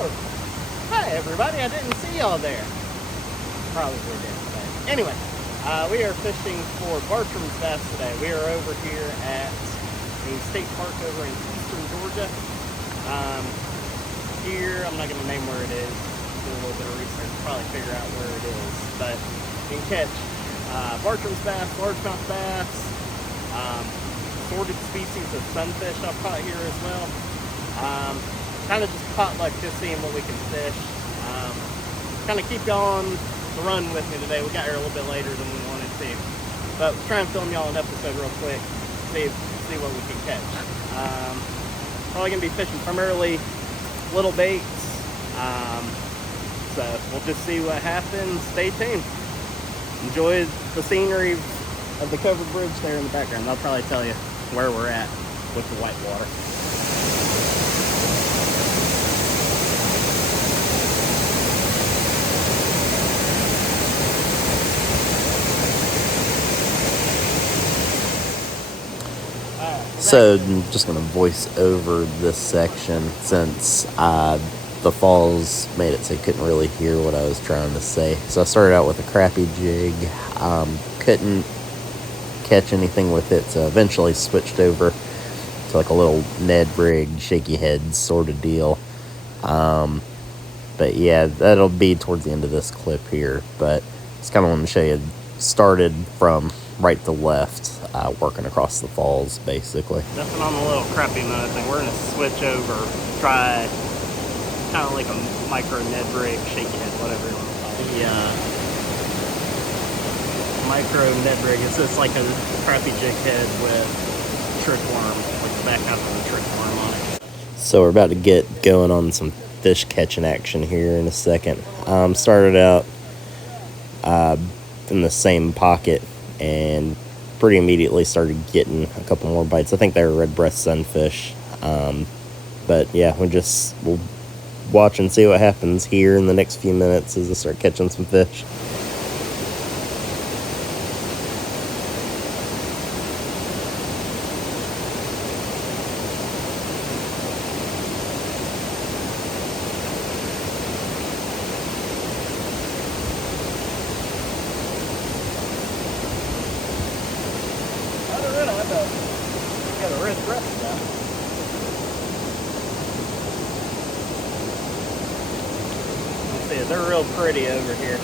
Oh, hi everybody. I didn't see y'all there. Probably did, but anyway, we are fishing for Bartram's bass today. We are over here at a state park over in eastern Georgia. Here, I'm not going to name where it is. Do a little bit of research, probably figure out where it is. But you can catch Bartram's bass, largemouth bass, assorted species of sunfish I've caught here as well. Kind of just potluck, just seeing what we can fish. Kind of keep y'all on the run with me today. We got here a little bit later than we wanted to, but we'll try and film y'all an episode real quick, see what we can catch. Probably gonna be fishing primarily little baits, so we'll just see what happens. Stay tuned. Enjoy the scenery of the covered bridge there in the background. I'll probably tell you where we're at with the white water. So I'm just going to voice over this section since the falls made it so you couldn't really hear what I was trying to say. So I started out with a crappie jig, couldn't catch anything with it, so eventually switched over to like a little Ned rig, shaky head sort of deal. But yeah, that'll be towards the end of this clip here, but just kind of wanted to show you, started from right to left, working across the falls, basically. Nothing on the little crappie minnow thing. We're going to switch over, try kind of like a micro Ned rig, shaky head, whatever you want to call it. Yeah. Micro Ned rig. It's just like a crappie jig head with trick worm, like the back half of the trick worm on it. So we're about to get going on some fish catching action here in a second. Started out in the same pocket and pretty immediately started getting a couple more bites. I think they were red breast sunfish. But yeah, we'll watch and see what happens here in the next few minutes as I start catching some fish. Got a red breast now. They're real pretty over here.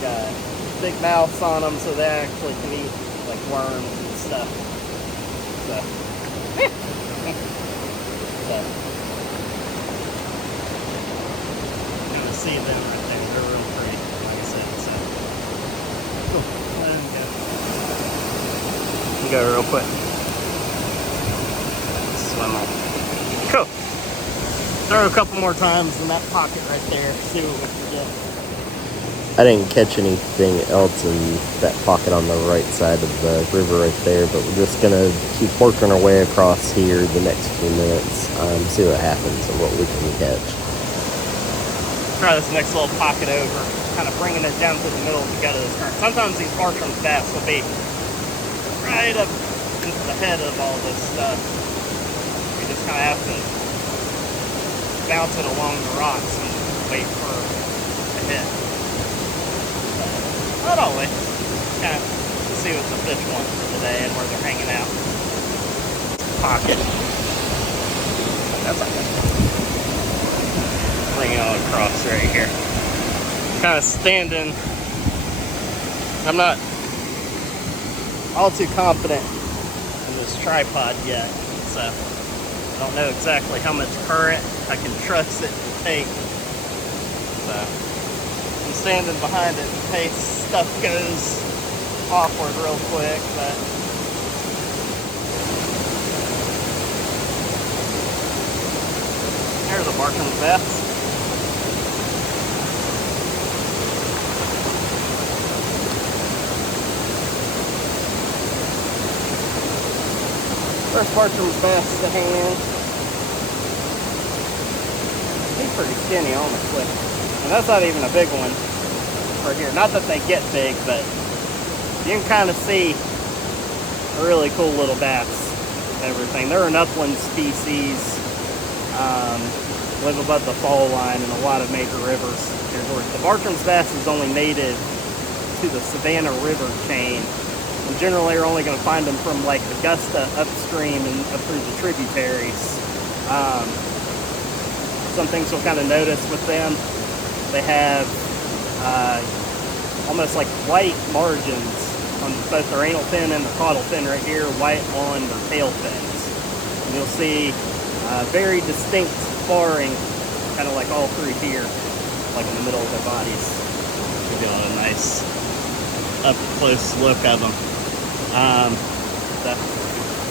Got big mouths on them, so they actually can eat like worms and stuff. So, you can see them right there. They're real pretty, like I said. So, let them go. Go real quick. Swim on. Cool. Throw a couple more times in that pocket right there. See what we can get. I didn't catch anything else in that pocket on the right side of the river right there, but we're just gonna keep working our way across here the next few minutes, see what happens and what we can catch. Try this next little pocket over, kind of bringing it down to the middle of the gut of this current. Sometimes these Bartram bass will be right up into the head of all this stuff. You just kind of have to bounce it along the rocks and wait for a hit. Not always. Kind of see what the fish want for today and where they're hanging out. Pocket. That's okay. Bring it all across right here. Kind of standing. I'm not all too confident in this tripod yet, so I don't know exactly how much current I can trust it to take. So I'm standing behind it in case stuff goes awkward real quick, but there's a Bartram bass. First Bartram's bass to hand. He's pretty skinny, honestly. And that's not even a big one right here. Not that they get big, but you can kind of see a really cool little bass and everything. They're an upland species. live above the fall line in a lot of major rivers here in Georgia. The Bartram's bass is only native to the Savannah River chain. And generally you're only going to find them from like Augusta upstream and up through the tributaries. Some things you'll kind of notice with them, they have almost like white margins on both their anal fin and the caudal fin right here, white on their tail fins. And you'll see very distinct sparring, kind of like all through here, like in the middle of their bodies. Give you a nice up close look of them. So,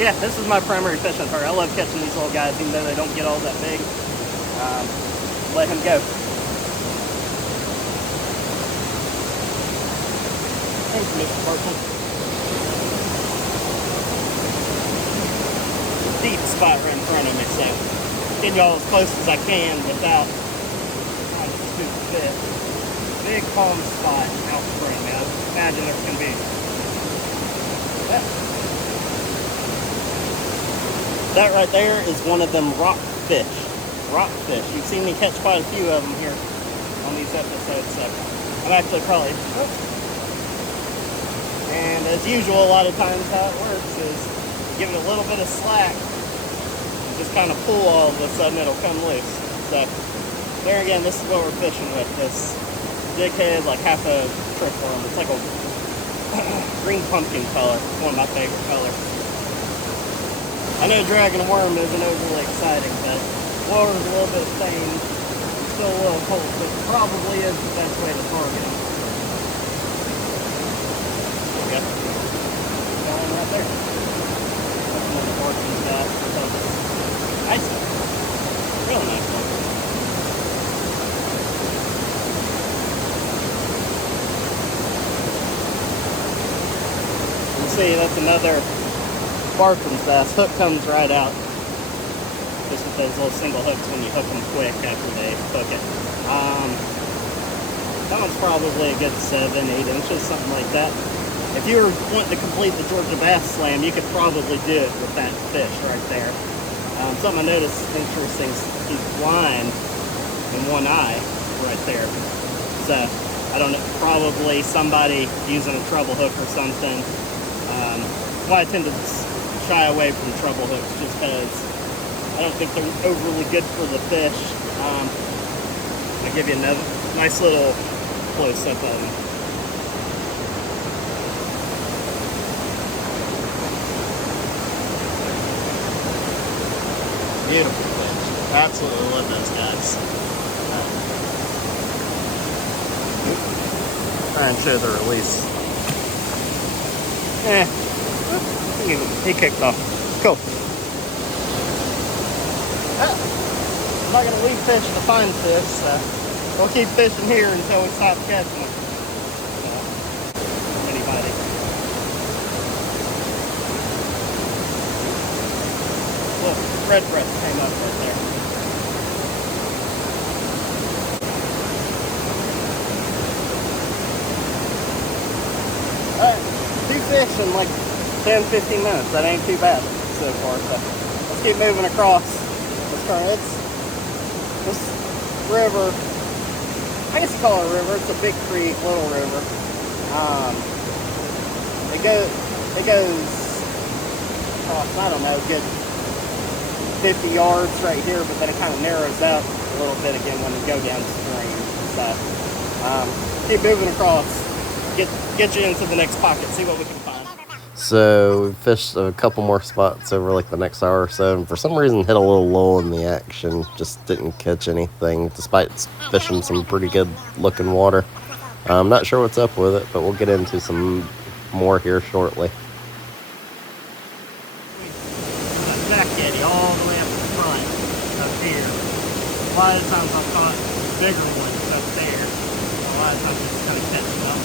yeah, this is my primary fishing target. I love catching these little guys, even though they don't get all that big. Let him go. Thanks, Mr. Bartram. Deep spot right in front of me, so get y'all as close as I can without trying to shoot the fish. Big calm spot out in front of me. I imagine there can be. That right there is one of them rockfish. Rockfish. You've seen me catch quite a few of them here on these episodes, so I'm actually probably. And as usual, a lot of times how it works is give it a little bit of slack, and just kind of pull all of a sudden it'll come loose. So there again, this is what we're fishing with. This dickhead, like half a tripworm. It's like a green pumpkin color. It's one of my favorite colors. I know dragging a worm isn't overly exciting, but water's a little bit stained. It's still a little cold, so it probably is the best way to target them. There we go. Got one right there. That's another Bartram bass. Nice one. Real nice one. You see, that's another Bartram's bass. Hook comes right out. Just with those little single hooks when you hook them quick after they hook it. That one's probably a good 7-8 inches, something like that. If you were wanting to complete the Georgia Bass Slam, you could probably do it with that fish right there. Something I noticed interesting is he's blind in one eye right there. So, I don't know, probably somebody using a treble hook or something. Why I tend to shy away from treble hooks, just because I don't think they're overly good for the fish. I'll give you another nice little close-up of them. Beautiful fish. Absolutely love those guys. Try and show the release. He kicked off. Cool. I'm not going to leave fish to find fish, so we'll keep fishing here until we stop catching them. Anybody. Look, red breast came up right there. Alright, 2 fish in like 10-15 minutes. That ain't too bad so far. So let's keep moving across. This river, I guess you call it a river. It's a big creek, little river. It goes across, I don't know, good 50 yards right here, but then it kind of narrows out a little bit again when you go downstream. So keep moving across. Get you into the next pocket. See what we can find. So we fished a couple more spots over like the next hour or so, and for some reason hit a little lull in the action. Just didn't catch anything, despite fishing some pretty good looking water. I'm not sure what's up with it, but we'll get into some more here shortly. Jack Eddy all the way up the front up here. A lot of times I've caught bigger ones up there. A lot of times I just kind of catch them up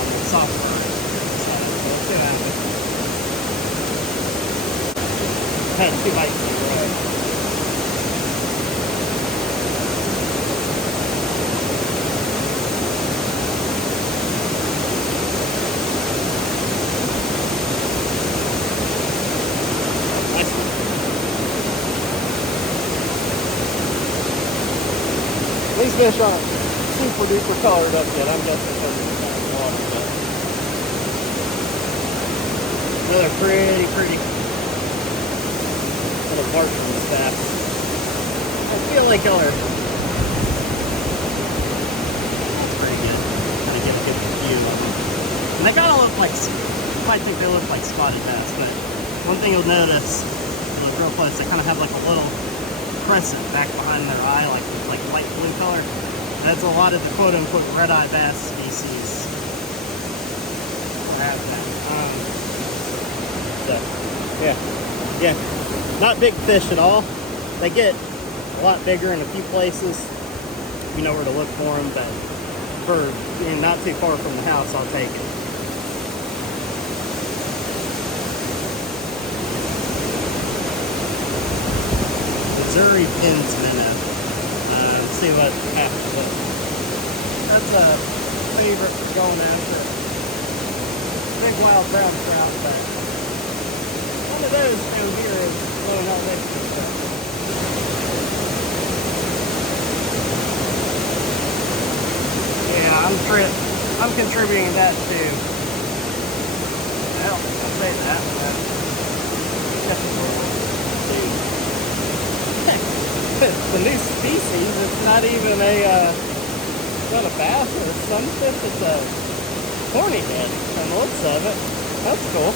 on the soft line. Had 2 bites in a row. Nice one. these fish aren't super duper colored up yet. I'm guessing 30% water, but another pretty little Bartram bass. I feel like color. Pretty good. Gotta get a good view of them. And they kind of look like, you might think they look like spotted bass, but one thing you'll notice, look real close, they kind of have like a little crescent back behind their eye, like light blue color. That's a lot of the quote-unquote red-eye bass species have that. So, yeah, not big fish at all. They get a lot bigger in a few places. You know where to look for them, but for being not too far from the house, I'll take it. Missouri Pins minnow. See what happens. That's a favorite for going after big wild brown trout, but one of those down here is blowing out next to each other. Yeah, I'm contributing that too. Well, I'll say that, but the new species, it's not even it's not a bass or a sunfish, it's a hornyhead from the looks of it. That's cool.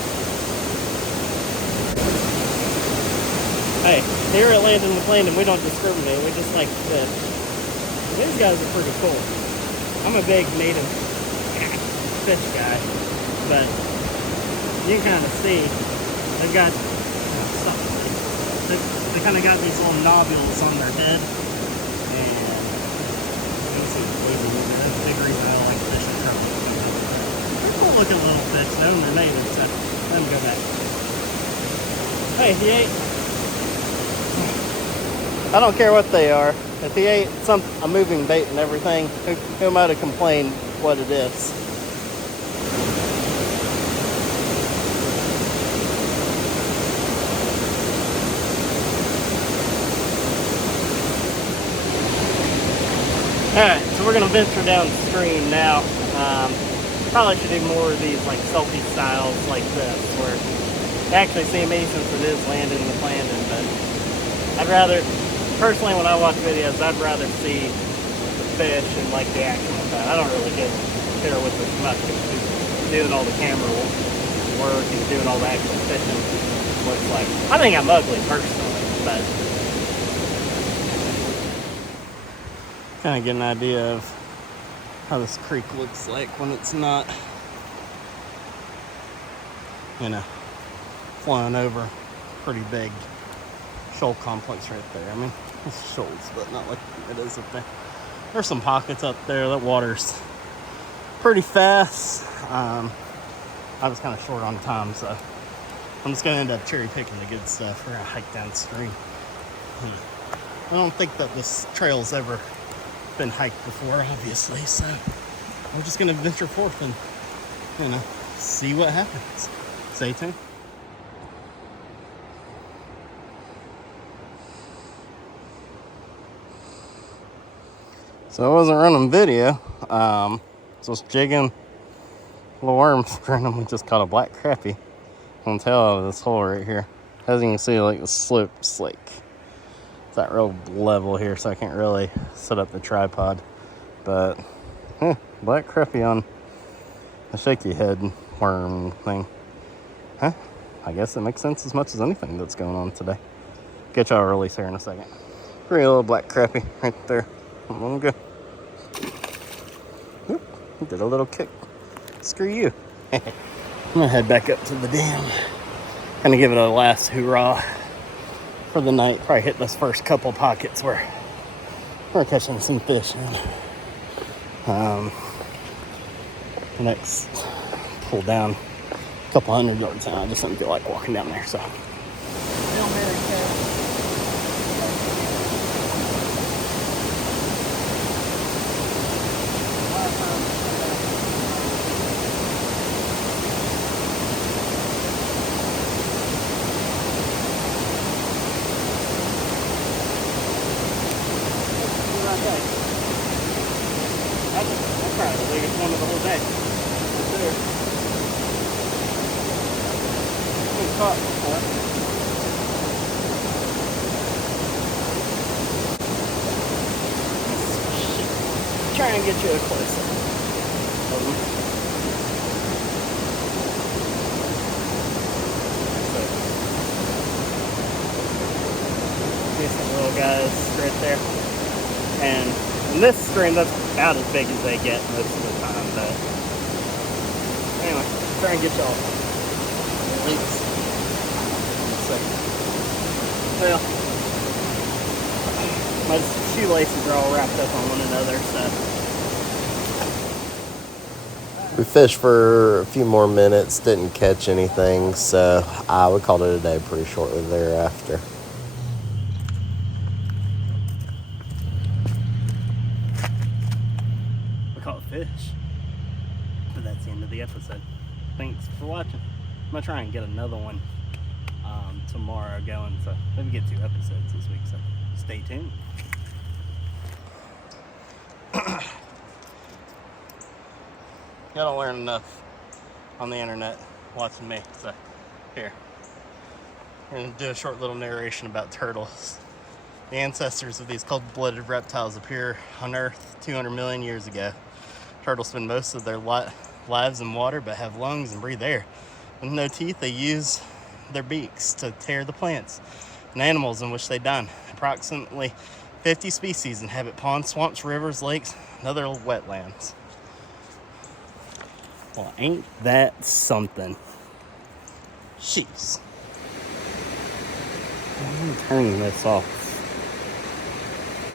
Hey, here at Landon with Landon, we don't discriminate, we just like fish. These guys are pretty cool. I'm a big native fish guy, but you can kind of see, they've got something. They kind of got these little nodules on their head, and you can see that's a big reason I don't like fishing trout. They're cool looking little fish, though, and they're native, so let them go back. Hey, he ate. I don't care what they are. If he ate a moving bait and everything, who might have complained what it is? Alright, so we're going to venture downstream now. Probably should do more of these like selfie styles like this, where you actually see me since it is Landon with Landon, but I'd rather, personally when I watch videos, I'd rather see the fish and like the action with that. I don't really care with as much as doing all the camera work and doing all the actual fishing looks like. I think I'm ugly personally, but kind of get an idea of how this creek looks like when it's not, you know, flowing over pretty big shoal complex right there. I mean, it's shoals, but not like it is up there. There's some pockets up there. That water's pretty fast. I was kind of short on time, so I'm just gonna end up cherry picking the good stuff. We're gonna hike downstream. I don't think that this trail's ever been hiked before, obviously, so I'm just gonna venture forth and, you know, see what happens. Stay tuned. So I wasn't running video, just jigging little worms. Randomly just caught a black crappie on the tail out of this hole right here. As you can see, like the slope's like it's not real level here, so I can't really set up the tripod. But black crappie on a shaky head worm thing. I guess it makes sense as much as anything that's going on today. Get y'all a release here in a second. Pretty little black crappie right there. Let him go. Oop, did a little kick. Screw you. I'm gonna head back up to the dam. Gonna give it a last hoorah for the night. Probably hit those first couple pockets where we're catching some fish in. Next pull down a couple 100 yards now. I just didn't feel like walking down there, so. That's probably the biggest one of the whole day. Right there. Good caught before. Try and get you a close up. Decent little guys right there. And in this stream, that's about as big as they get most of the time. But anyway, try and get y'all leaks. Well, my shoelaces are all wrapped up on one another, so. We fished for a few more minutes, didn't catch anything, so we called it a day pretty shortly thereafter. We caught fish. But that's the end of the episode. Thanks for watching. I'm gonna try and get another one tomorrow going, so maybe get 2 episodes this week, so stay tuned. You don't learn enough on the internet watching me, so here. We're gonna do a short little narration about turtles. The ancestors of these cold-blooded reptiles appear on Earth 200 million years ago. Turtles spend most of their lives in water, but have lungs and breathe air. With no teeth, they use their beaks to tear the plants and animals in which they dine. Approximately 50 species inhabit ponds, swamps, rivers, lakes, and other wetlands. Well, ain't that something? Jeez. I'm turning this off.